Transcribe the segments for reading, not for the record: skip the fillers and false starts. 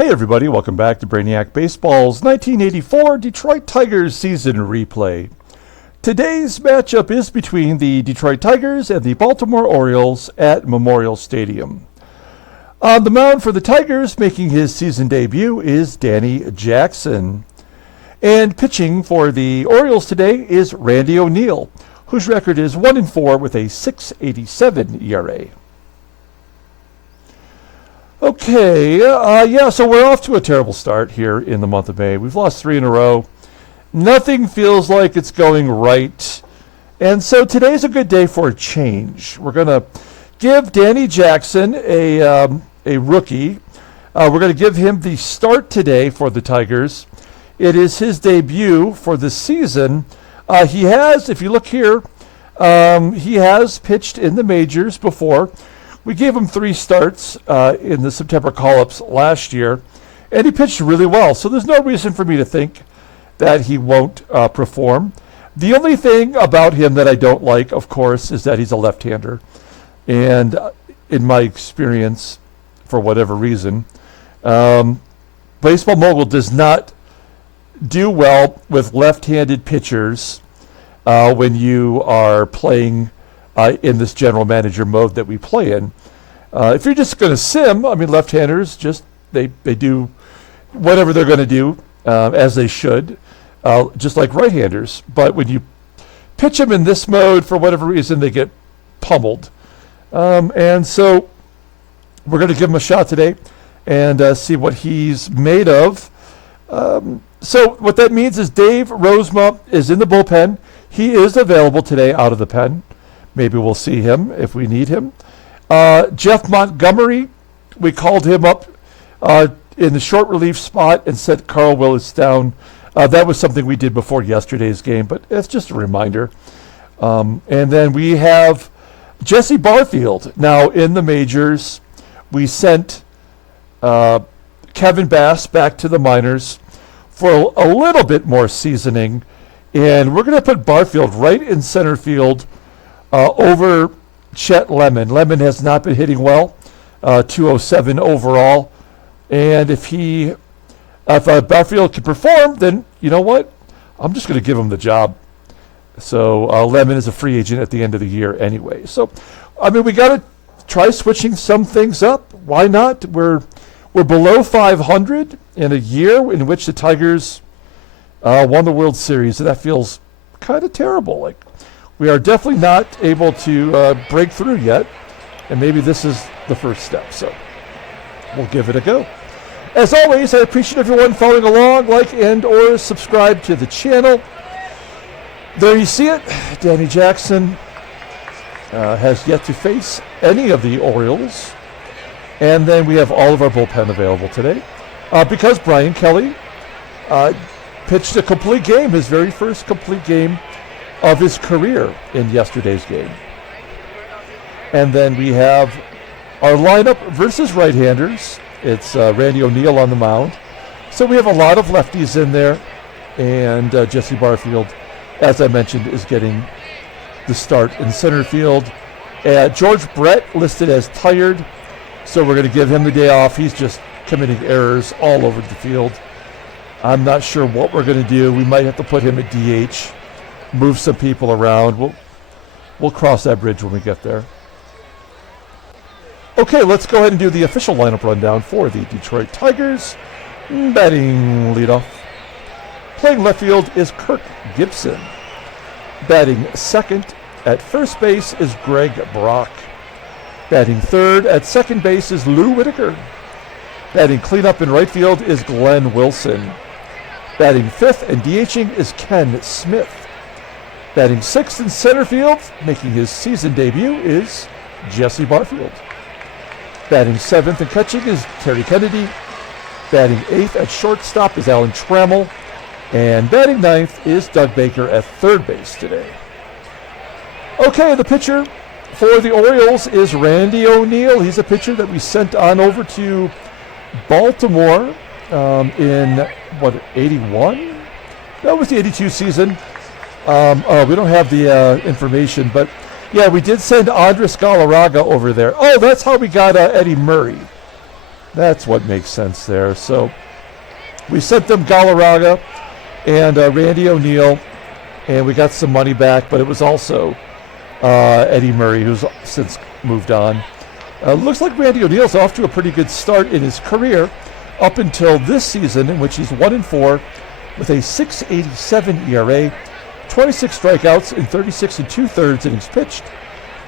Hey everybody, welcome back to Brainiac Baseball's 1984 Detroit Tigers season replay. Today's matchup is between the Detroit Tigers and the Baltimore Orioles at Memorial Stadium. On the mound for the Tigers, making his season debut, is Danny Jackson. And pitching for the Orioles today is Randy O'Neal, whose record is 1-4 with a .687 ERA. Okay, so we're off to a terrible start here in the month of May. We've lost 3 in a row. Nothing feels like it's going right. And so today's a good day for a change. We're going to give Danny Jackson, a rookie, we're going to give him the start today for the Tigers. It is his debut for the season. He has, if you look here, he has pitched in the majors before. We gave him 3 starts in the September call-ups last year, and he pitched really well. So there's no reason for me to think that he won't perform. The only thing about him that I don't like, of course, is that he's a left-hander. And in my experience, for whatever reason, Baseball Mogul does not do well with left-handed pitchers when you are playing in this general manager mode that we play in. If you're just going to sim, I mean, left-handers just they do whatever they're going to do as they should, just like right-handers. But when you pitch them in this mode, for whatever reason, they get pummeled. And so we're going to give him a shot today and see what he's made of. So what that means is Dave Rozema is in the bullpen. He is available today out of the pen. Maybe we'll see him if we need him. Jeff Montgomery, we called him up in the short relief spot and set Carl Willis down. That was something we did before yesterday's game, but it's just a reminder. And then we have Jesse Barfield. Now in the majors, we sent Kevin Bass back to the minors for a little bit more seasoning. And we're going to put Barfield right in center field over Chet Lemon. Lemon has not been hitting well, 207 overall. And if Barfield can perform, then you know what? I'm just going to give him the job. So Lemon is a free agent at the end of the year anyway. So, I mean, we got to try switching some things up. Why not? We're below 500 in a year in which the Tigers won the World Series, and that feels kind of terrible. Like, we are definitely not able to break through yet, and maybe this is the first step. So we'll give it a go. As always, I appreciate everyone following along, like and or subscribe to the channel. There you see it. Danny Jackson has yet to face any of the Orioles. And then we have all of our bullpen available today. Because Brian Kelly pitched a complete game, his very first complete game of his career in yesterday's game. And then we have our lineup versus right-handers. It's Randy O'Neal on the mound. So we have a lot of lefties in there. And Jesse Barfield, as I mentioned, is getting the start in center field. George Brett listed as tired. So we're going to give him the day off. He's just committing errors all over the field. I'm not sure what we're going to do. We might have to put him at DH, move some people around. We'll cross that bridge when we get there. Okay, let's go ahead and do the official lineup rundown for the Detroit Tigers. Batting leadoff. Playing left field is Kirk Gibson. Batting second at first base is Greg Brock. Batting third at second base is Lou Whitaker. Batting cleanup in right field is Glenn Wilson. Batting fifth and DHing is Ken Smith. Batting sixth in center field, making his season debut, is Jesse Barfield. Batting seventh and catching is Terry Kennedy. Batting eighth at shortstop is Alan Trammell. And batting ninth is Doug Baker at third base today. Okay, the pitcher for the Orioles is Randy O'Neal. He's a pitcher that we sent on over to Baltimore in, 81? That was the 82 season. We don't have the information, but yeah, we did send Andres Galarraga over there. Oh, that's how we got Eddie Murray. That's what makes sense there. So we sent them Galarraga and Randy O'Neill, and we got some money back, but it was also Eddie Murray, who's since moved on. Looks like Randy O'Neill's off to a pretty good start in his career up until this season, in which he's 1-4 with a 6.87 ERA, 26 strikeouts in 36 2/3 innings pitched.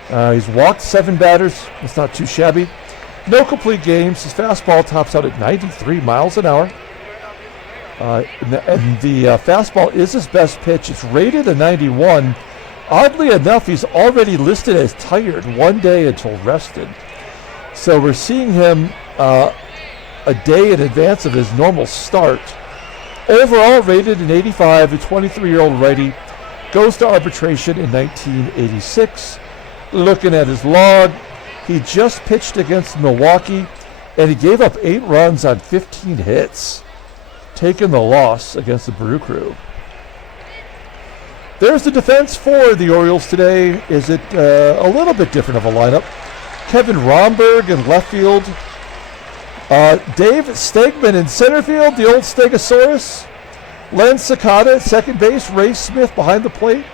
He's walked 7 batters. That's not too shabby. No complete games. His fastball tops out at 93 miles an hour. And the fastball is his best pitch. It's rated a 91. Oddly enough, he's already listed as tired 1 day until rested. So we're seeing him a day in advance of his normal start. Overall rated an 85, the 23-year-old righty goes to arbitration in 1986. Looking at his log, he just pitched against Milwaukee, and he gave up 8 runs on 15 hits, taking the loss against the Brew Crew. There's the defense for the Orioles today. Is it a little bit different of a lineup? Kevin Romberg in left field. Dave Stegman in center field, the old Stegosaurus. Lenn SAKATA at second base. Ray Smith behind the plate.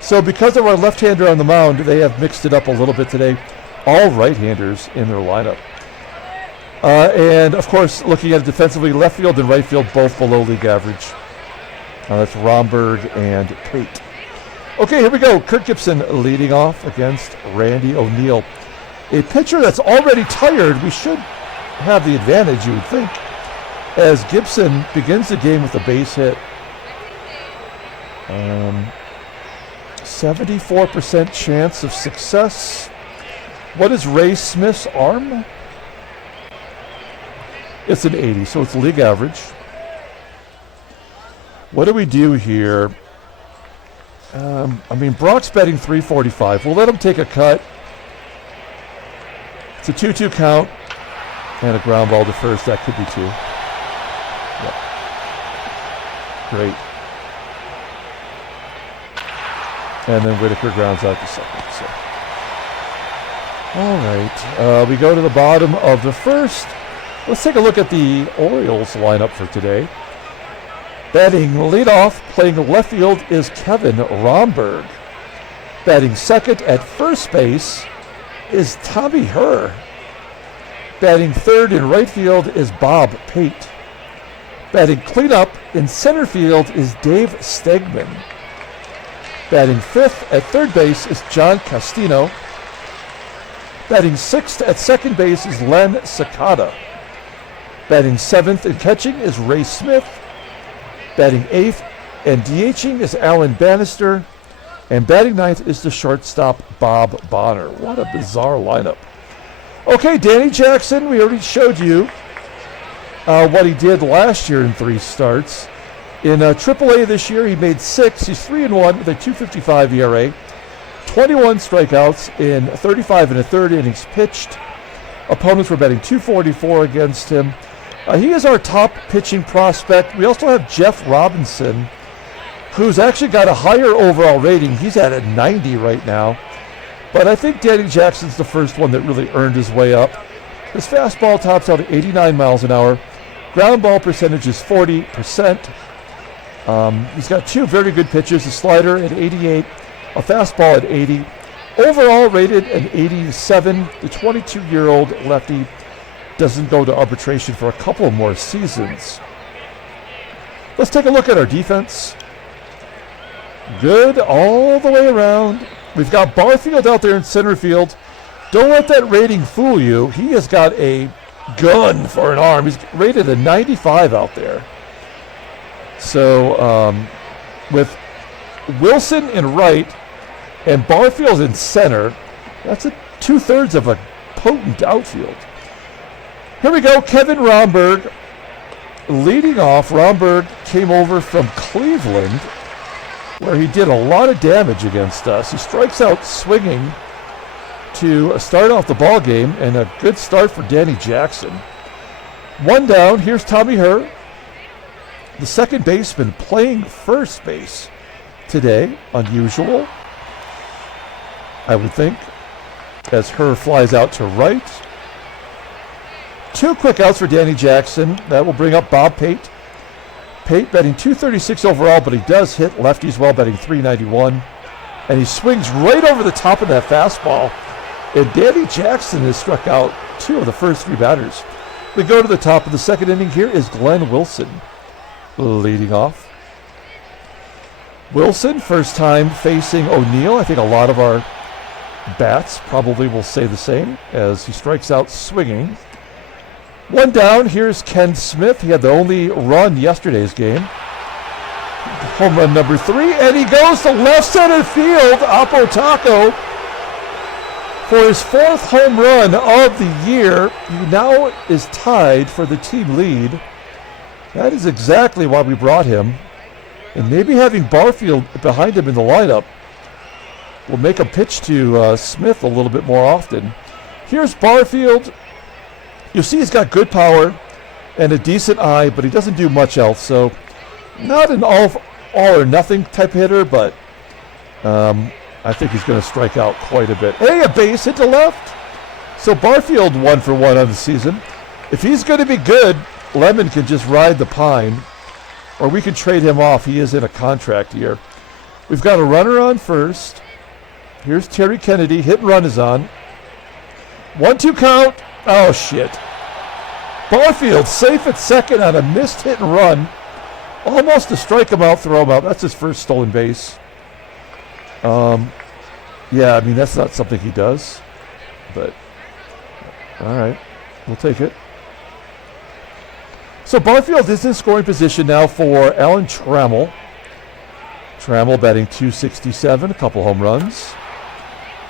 So because of our left-hander on the mound, they have mixed it up a little bit today. All right-handers in their lineup. And, of course, looking at it defensively, left field and right field both below league average. That's Romberg and Pate. Okay, here we go. Kirk Gibson leading off against Randy O'Neill. A pitcher that's already tired. We should have the advantage, you would think, as Gibson begins the game with a base hit. 74% chance of success. What is Ray Smith's arm? It's an 80, so it's league average. What do we do here? Brock's betting 345. We'll let him take a cut. It's a 2-2 count and a ground ball to first. That could be 2. Yeah. Great. And then Whitaker grounds out to second. So. All right. We go to the bottom of the first. Let's take a look at the Orioles lineup for today. Batting leadoff, playing left field, is Kevin Romberg. Batting second at first base is Tommy HERR. Batting third in right field is Bob Pate. Batting cleanup in center field is Dave Stegman. Batting fifth at third base is John Castino. Batting sixth at second base is Lenn SAKATA. Batting seventh and catching is Ray Smith. Batting eighth and DHing is Alan Bannister. And batting ninth is the shortstop Bob Bonner. What a bizarre lineup. Okay, Danny Jackson, we already showed you what he did last year in 3 starts. In AAA this year, he made 6. He's 3-1 with a 2.55 ERA, 21 strikeouts in 35 1/3 innings pitched. Opponents were batting 244 against him. He is our top pitching prospect. We also have Jeff Robinson, who's actually got a higher overall rating. He's at a 90 right now. But I think Danny Jackson's the first one that really earned his way up. His fastball tops out at 89 miles an hour. Ground ball percentage is 40%. He's got 2 very good pitches, a slider at 88, a fastball at 80. Overall rated an 87. The 22-year-old lefty doesn't go to arbitration for a couple more seasons. Let's take a look at our defense. Good all the way around. We've got Barfield out there in center field. Don't let that rating fool you. He has got a gun for an arm. He's rated a 95 out there. So with Wilson in right and Barfield in center, that's 2/3 of a potent outfield. Here we go, Kevin Romberg leading off. Romberg came over from Cleveland, where he did a lot of damage against us. He strikes out swinging to start off the ball game, and a good start for Danny Jackson. 1 down. Here's Tommy HERR, the second baseman, playing first base today. Unusual, I would think, as HERR flies out to right. 2 quick outs for Danny Jackson. That will bring up Bob Pate. Pate betting 236 overall, but he does hit lefties well, betting 391. And he swings right over the top of that fastball. And Danny Jackson has struck out 2 of the first 3 batters. We go to the top of the second inning. Here is Glenn Wilson leading off. Wilson, first time facing O'Neill. I think a lot of our bats probably will say the same as he strikes out swinging. 1 down. Here's Ken Smith. He had the only run yesterday's game. Home run number 3, and he goes to left center field. Apo Taco for his 4th home run of the year. He now is tied for the team lead. That is exactly why we brought him. And maybe having Barfield behind him in the lineup will make him pitch to Smith a little bit more often. Here's Barfield. You'll see he's got good power and a decent eye, but he doesn't do much else. So not an all or nothing type hitter, but I think he's going to strike out quite a bit. Hey, a base hit to left. So Barfield 1 for 1 on the season. If he's going to be good, Lemon can just ride the pine, or we can trade him off. He is in a contract year. We've got a runner on first. Here's Terry Kennedy. Hit and run is on. 1-2 count. Oh, shit. Barfield safe at second on a missed hit and run. Almost to strike him out, throw him out. That's his first stolen base. Yeah, I mean, that's not something he does. But, all right. We'll take it. So Barfield is in scoring position now for Alan Trammell. Trammell batting 267, a couple home runs.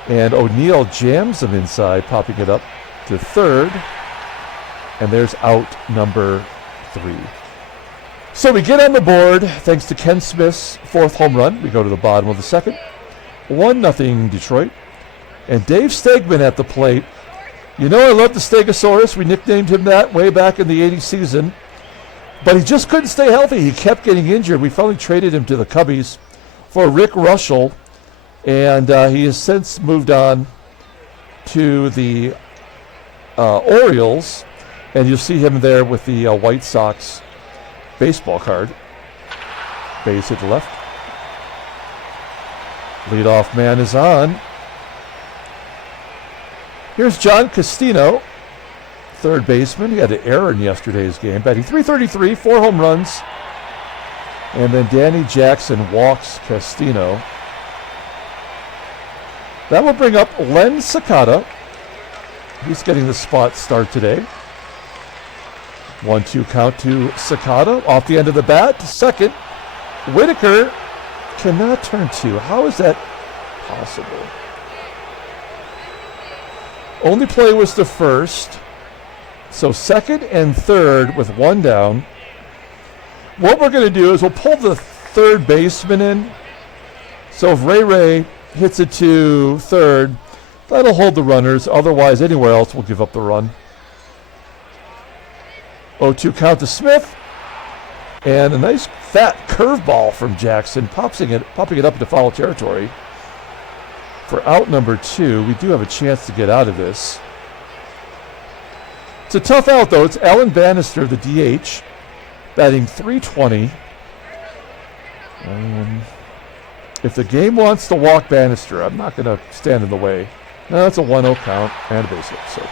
And O'Neill jams him inside, popping it up to third. And there's out number 3. So we get on the board thanks to Ken Smith's 4th home run. We go to the bottom of the second. 1-0 Detroit. And Dave Stegman at the plate. You know I love the Stegosaurus. We nicknamed him that way back in the 80s season. But he just couldn't stay healthy. He kept getting injured. We finally traded him to the Cubbies for Rick Russell. And he has since moved on to the Orioles. And you'll see him there with the White Sox baseball card. Base hit to left. Leadoff man is on. Here's John Castino, third baseman. He had an error in yesterday's game, batting 333, 4 home runs. And then Danny Jackson walks Castino. That will bring up Lenn SAKATA. He's getting the spot start today. 1-2 count to SAKATA. Off the end of the bat to second. Whitaker cannot turn 2. How is that possible? Only play was to first. So second and third with 1 down. What we're going to do is we'll pull the third baseman in. So if Ray hits it to third, that'll hold the runners. Otherwise, anywhere else we'll give up the run. 0-2 count to Smith. And a nice fat curveball from Jackson, popping it up into foul territory. For out number 2, we do have a chance to get out of this. It's a tough out, though. It's Alan Bannister, the DH, batting 320. If the game wants to walk Bannister, I'm not going to stand in the way. No, that's a 1-0 count and a base hit. So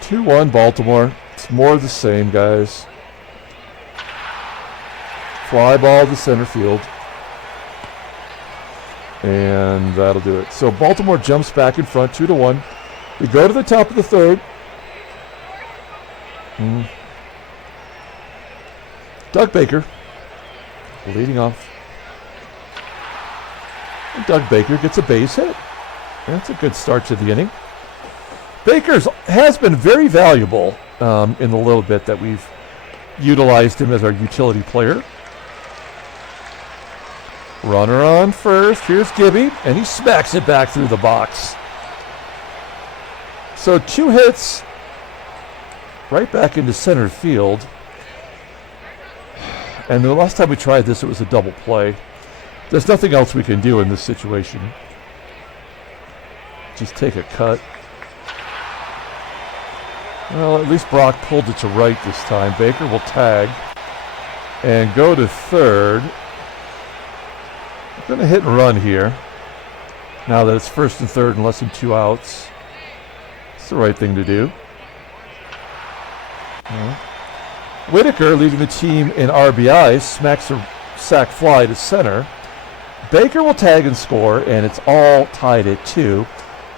2-1 Baltimore. It's more of the same, guys. Fly ball to center field. And that'll do it. So Baltimore jumps back in front, 2-1. We go to the top of the third. Doug Baker leading off. And Doug Baker gets a base hit. That's a good start to the inning. Baker has been very valuable in the little bit that we've utilized him as our utility player. Runner on first. Here's Gibby, and he smacks it back through the box. So 2 hits right back into center field. And the last time we tried this, it was a double play. There's nothing else we can do in this situation. just take a cut. Well, at least Brock pulled it to right this time. Baker will tag and go to third. Going to hit and run here. Now that it's first and third and less than 2 outs. It's the right thing to do. Whitaker, leading the team in RBIs, smacks a sac fly to center. Baker will tag and score, and it's all tied at 2.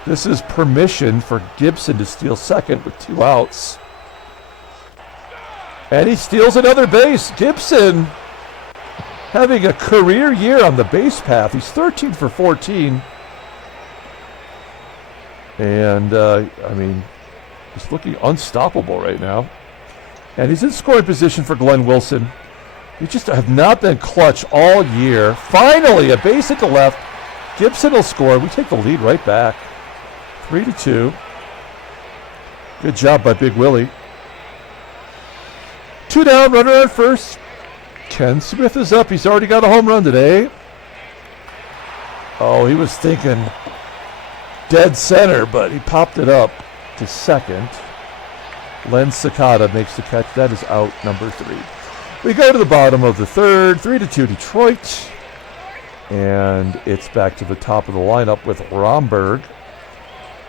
This is permission for Gibson to steal second with 2 outs. And he steals another base. Gibson having a career year on the base path. He's 13 for 14. And, I mean, he's looking unstoppable right now. And he's in scoring position for Glenn Wilson. He just have not been clutch all year. Finally, a base hit to left. Gibson will score. We take the lead right back. 3-2. Good job by Big Willie. 2 down, runner on first. Ken Smith is up. He's already got a home run today. Oh, he was thinking dead center, but he popped it up to second. Lenn SAKATA makes the catch. That is out number 3. We go to the bottom of the third. 3-2 Detroit. And it's back to the top of the lineup with RHOMBERG.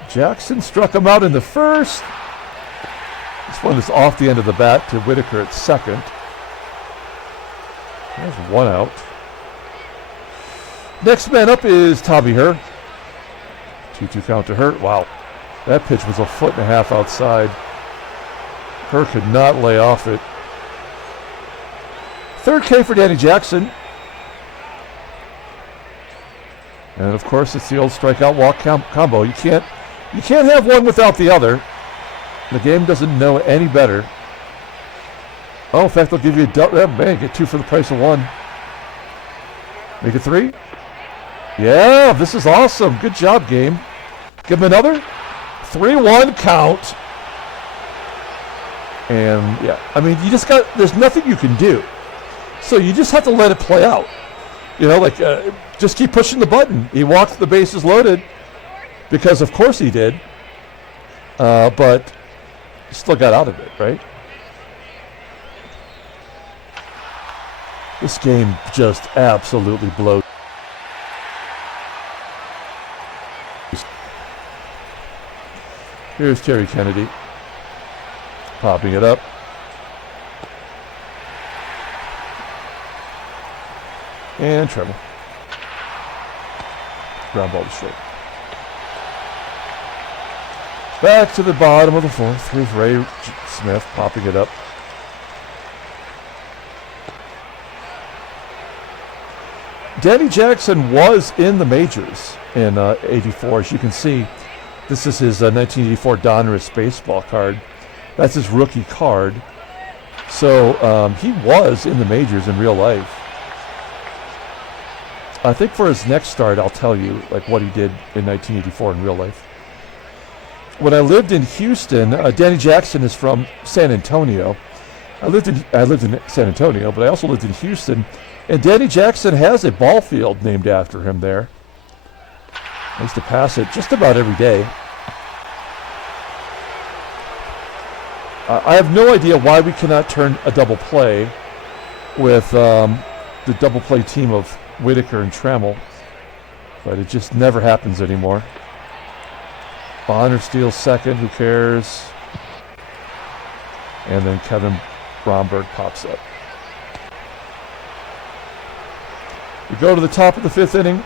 Jackson struck him out in the first. This one is off the end of the bat to Whitaker at second. There's 1 out. Next man up is Tommy HERR. 2-2 count to HERR. Wow. That pitch was 1.5 feet outside. HERR could not lay off it. Third K for Danny Jackson. And of course, it's the old strikeout walk combo. You can't have one without the other. The game doesn't know any better. Oh, in fact, they'll give you a double. Man, get 2 for the price of 1. Make it 3. Yeah, this is awesome. Good job, game. Give him another. 3-1 count. And yeah, I mean, you just got, there's nothing you can do. So you just have to let it play out. You know, like, just keep pushing the button. He walked the bases loaded because, of course, he did. But he still got out of it, right? This game just absolutely blows. Here's Terry Kennedy. Popping it up. And treble. Ground ball to short. Back to the bottom of the fourth with Ray Smith popping it up. Danny Jackson was in the majors in 84. As you can see, this is his 1984 Donruss baseball card. That's his rookie card. So he was in the majors in real life. I think for his next start, I'll tell you like what he did in 1984 in real life. When I lived in Houston, Danny Jackson is from San Antonio. I lived in San Antonio, but I also lived in Houston. And Danny Jackson has a ball field named after him there. I used to pass it just about every day. I have no idea why we cannot turn a double play with the double play team of Whitaker and Trammell, but it just never happens anymore. Bonner steals second, who cares? And then Kevin Bromberg pops up. We go to the top of the 5th inning.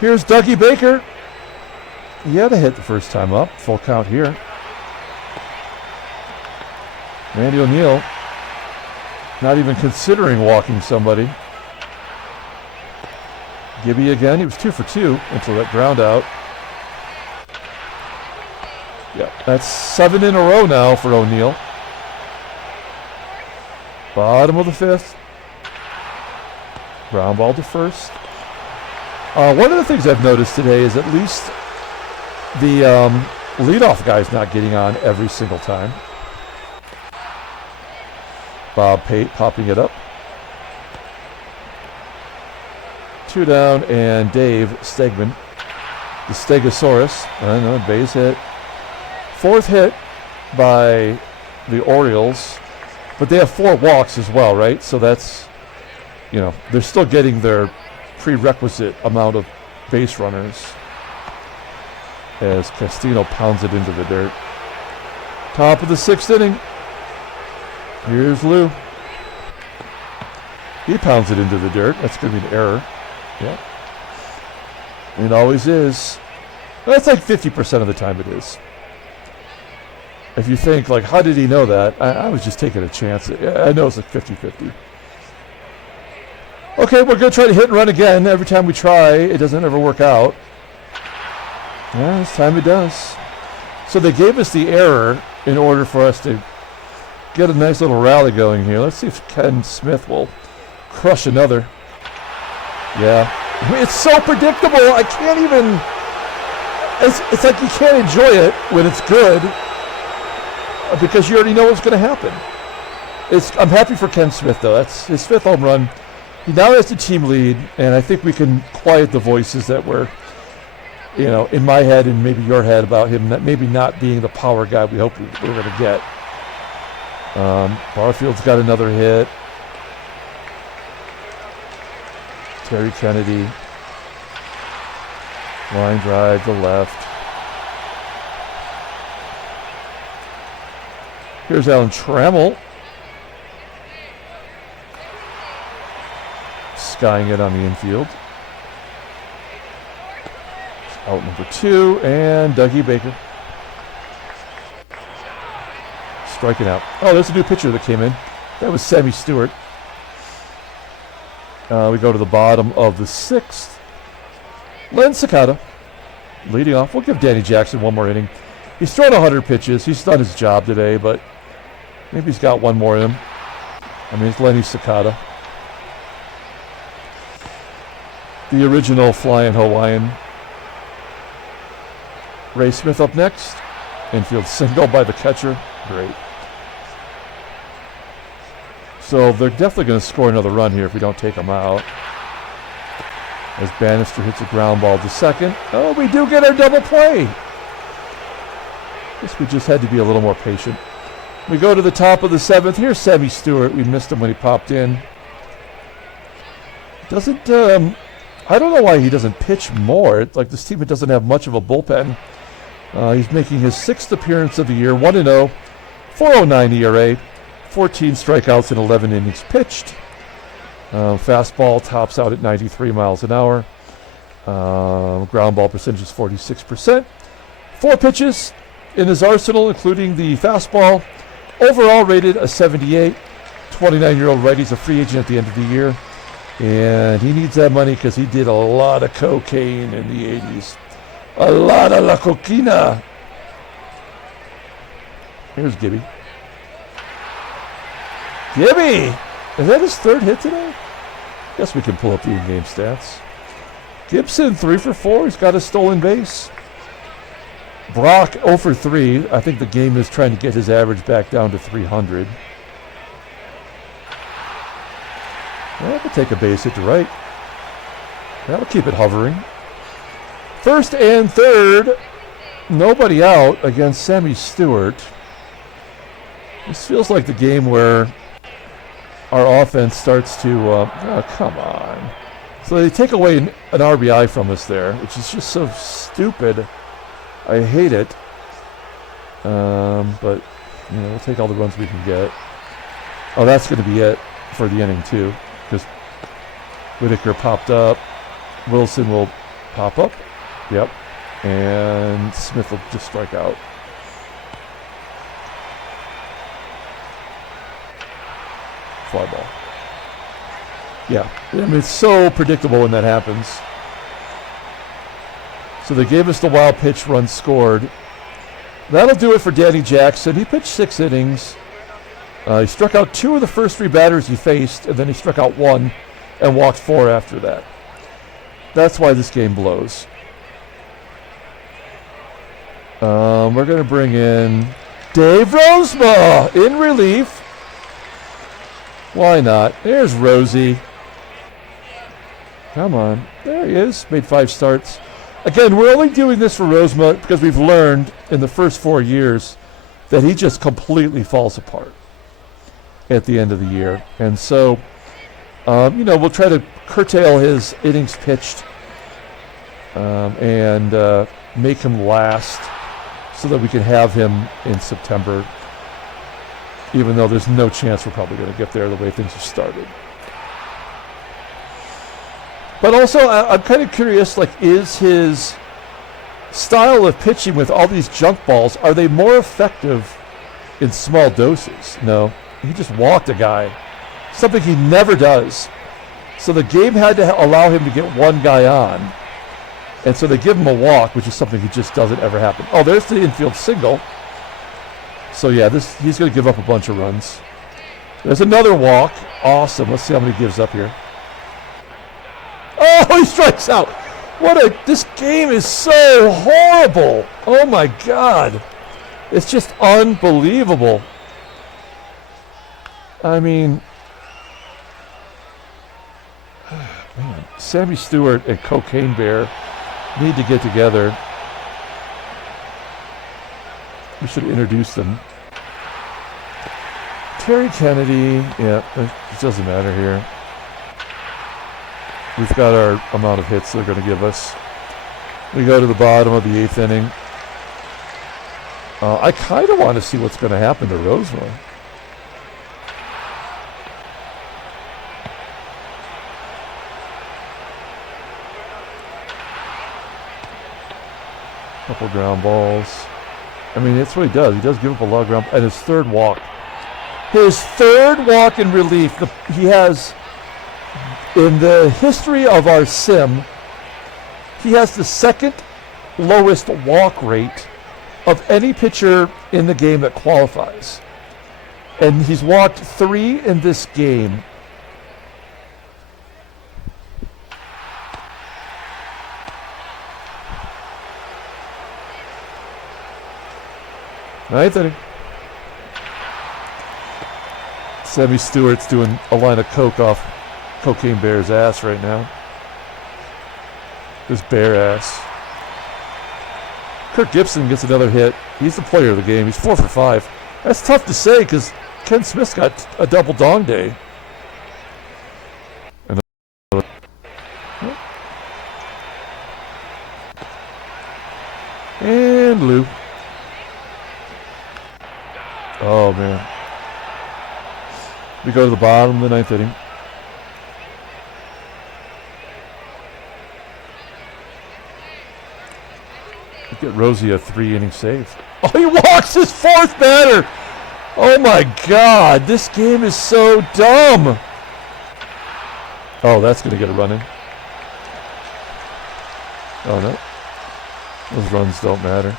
Here's Dougie Baker. He had a hit the first time up. Full count here. Randy O'Neal not even considering walking somebody. Gibby again. He was 2 for 2 until that ground out. Yeah, that's 7 in a row now for O'Neal. Bottom of the 5th. Ground ball to first. One of the things I've noticed today is at least the leadoff guy's not getting on every single time. Bob Pate popping it up. 2 down, and Dave Stegman the Stegosaurus. I know, base hit. 4th hit by the Orioles, but they have 4 walks as well, right? So that's, you know, they're still getting their prerequisite amount of base runners as Castino pounds it into the dirt. Top of the 6th inning. Here's Lou. He pounds it into the dirt. That's going to be an error. Yeah. It always is. That's like 50% of the time it is. If you think, like, how did he know that? I was just taking a chance. I know it's like 50-50. Okay, we're going to try to hit and run again. Every time we try, it doesn't ever work out. Yeah, this time it does. So they gave us the error in order for us to get a nice little rally going here. Let's see if Ken Smith will crush another. Yeah. I mean, it's so predictable. I can't even... It's like you can't enjoy it when it's good because you already know what's going to happen. I'm happy for Ken Smith, though. That's his 5th home run. He now has the team lead, and I think we can quiet the voices that were, you know, in my head and maybe your head about him maybe not being the power guy we hope we were going to get. Barfield's got another hit. Terry Kennedy. Line drive to left. Here's Alan Trammell. Skying it on the infield. Out number 2, and Dougie Baker. Striking out. Oh, there's a new pitcher that came in. That was Sammy Stewart. We go to the bottom of the 6th. Lenn SAKATA leading off. We'll give Danny Jackson one more inning. He's thrown 100 pitches. He's done his job today, but maybe he's got one more in him. I mean, it's Lenny SAKATA. The original Flying Hawaiian. Ray Smith up next. Infield single by the catcher. Great. So they're definitely going to score another run here if we don't take them out. As Bannister hits a ground ball to second. Oh, we do get our double play. Guess we just had to be a little more patient. We go to the top of the 7th. Here's Sammy Stewart. We missed him when he popped in. Doesn't, I don't know why he doesn't pitch more. It's like this team doesn't have much of a bullpen. He's making his 6th appearance of the year. 1-0. 4.09 ERA. 14 strikeouts in 11 innings pitched. Fastball tops out at 93 miles an hour. Ground ball percentage is 46%. 4 pitches in his arsenal, including the fastball. Overall rated a 78. 29-year-old righty's a free agent at the end of the year. And he needs that money because he did a lot of cocaine in the 80s. A lot of la coquina. Here's Gibby. Gibby! Is that his 3rd hit today? Guess we can pull up the in-game stats. Gibson, 3 for 4. He's got a stolen base. Brock, 0 for 3. I think the game is trying to get his average back down to 300. Well, we'll take a base hit to right. That'll keep it hovering. 1st and 3rd. Nobody out against Sammy Stewart. This feels like the game where our offense starts to, oh, come on. So they take away an RBI from us there, which is just so stupid. I hate it. But, you know, we'll take all the runs we can get. Oh, that's going to be it for the inning, too, because Whitaker popped up. Wilson will pop up. Yep. And Smith will just strike out. Fly ball. Yeah, I mean, it's so predictable when that happens. So they gave us the wild pitch, run scored. That'll do it for Danny Jackson. He pitched 6 innings. He struck out 2 of the first 3 batters he faced, and then he struck out 1 and walked 4 after that. That's why this game blows. We're going to bring in Dave Rosema in relief. Why not? There's Rosie. Come on. There he is. Made 5 starts. Again, we're only doing this for Rozema because we've learned in the first 4 years that he just completely falls apart at the end of the year. And so, we'll try to curtail his innings pitched and make him last so that we can have him in September, even though there's no chance we're probably going to get there the way things have started. But also, I'm kind of curious, like, is his style of pitching with all these junk balls, are they more effective in small doses? No. He just walked a guy, something he never does. So the game had to allow him to get one guy on. And so they give him a walk, which is something he just doesn't ever happen. Oh, there's the infield single. So yeah, he's going to give up a bunch of runs. There's another walk. Awesome. Let's see how many he gives up here. Oh, he strikes out. This game is so horrible. Oh my God. It's just unbelievable. I mean, man, Sammy Stewart and Cocaine Bear need to get together. We should introduce them. Terry Kennedy, yeah, it doesn't matter here. We've got our amount of hits they're going to give us. We go to the bottom of the 8th inning. I kind of want to see what's going to happen to Rozema. Couple ground balls. I mean, that's what he does. He does give up a lot of ground. And his third walk. His third walk in relief. He has, in the history of our sim, he has the second lowest walk rate of any pitcher in the game that qualifies. And he's walked 3 in this game. Ninth inning. Sammy Stewart's doing a line of coke off Cocaine Bear's ass right now. His bare ass. Kirk GIBSON gets another hit. He's the player of the game. He's 4 for 5. That's tough to say because Ken Smith's got a double dong day. And Lou. Oh, man. We go to the bottom of the 9th inning. We get Rosie a 3-inning save. Oh, he walks his 4th batter. Oh, my God. This game is so dumb. Oh, that's going to get a run in. Oh, no. Those runs don't matter.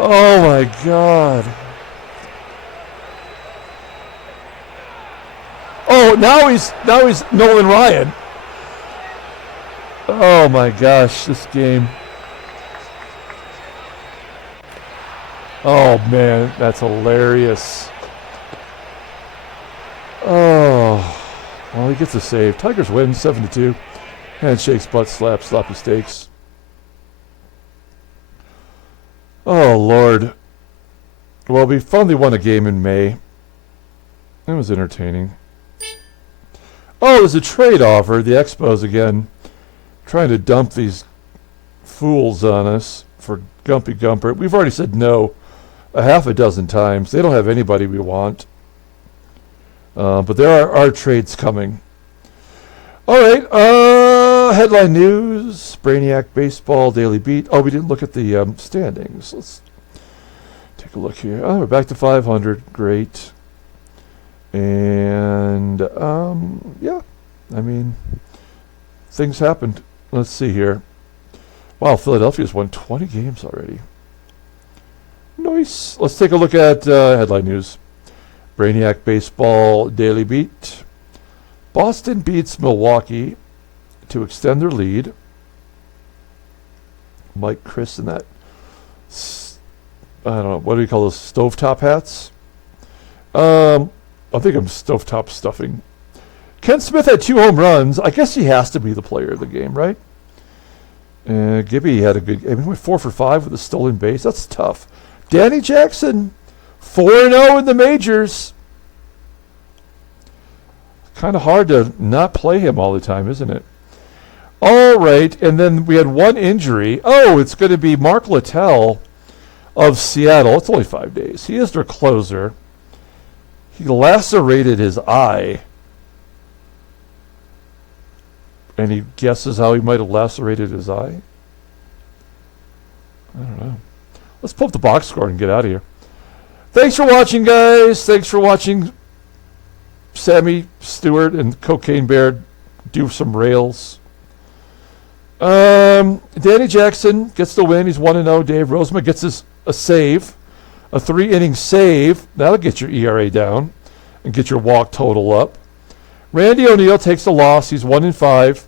Oh my God. Oh, now he's Nolan Ryan. Oh my gosh, this game. Oh man, that's hilarious. Oh, well, he gets a save. Tigers win 7-2. Handshakes, butt slaps, sloppy steaks. Oh, Lord. Well, we finally won a game in May. It was entertaining. Oh, there's a trade offer. The Expos, again, trying to dump these fools on us for Gumpy Gumpert. We've already said no a half a dozen times. They don't have anybody we want. But there are trades coming. All right. Headline news, Brainiac Baseball Daily Beat. Oh, we didn't look at the standings. Let's take a look here. Oh, we're back to 500. Great. And, yeah, I mean, things happened. Let's see here. Wow, Philadelphia's won 20 games already. Nice. Let's take a look at headline news. Brainiac Baseball Daily Beat. Boston beats Milwaukee to extend their lead. Mike, Chris, and that, I don't know, what do you call those, stovetop hats? I think I'm stovetop stuffing. Ken Smith had 2 home runs. I guess he has to be the player of the game, right? Gibby had a good game. He went 4 for 5 with a stolen base. That's tough. Danny Jackson, 4-0 in the majors. Kind of hard to not play him all the time, isn't it? All right, and then we had one injury. Oh, it's going to be Mark Littell of Seattle. It's only 5 days. He is their closer. He lacerated his eye. Any guesses how he might have lacerated his eye? I don't know. Let's pull up the box score and get out of here. Thanks for watching, guys. Thanks for watching Sammy Stewart and Cocaine Bear do some rails. Danny Jackson gets the win. He's 1-0. Dave Roseman gets a save, a 3-inning save. That'll get your ERA down and get your walk total up. Randy O'Neal takes the loss. He's 1-5.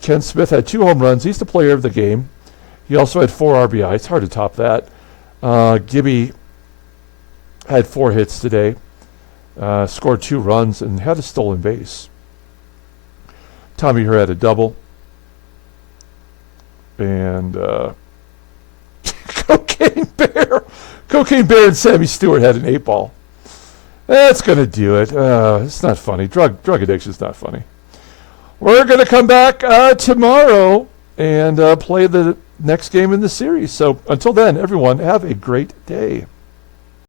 Ken Smith had 2 home runs. He's the player of the game. He also had 4 RBI. It's hard to top that. Gibby had 4 hits today. Scored 2 runs and had a stolen base. Tommy Herr had a double. And Cocaine Bear and Sammy Stewart had an 8-ball. That's going to do it. It's not funny. Drug addiction is not funny. We're going to come back tomorrow and play the next game in the series. So until then, everyone, have a great day.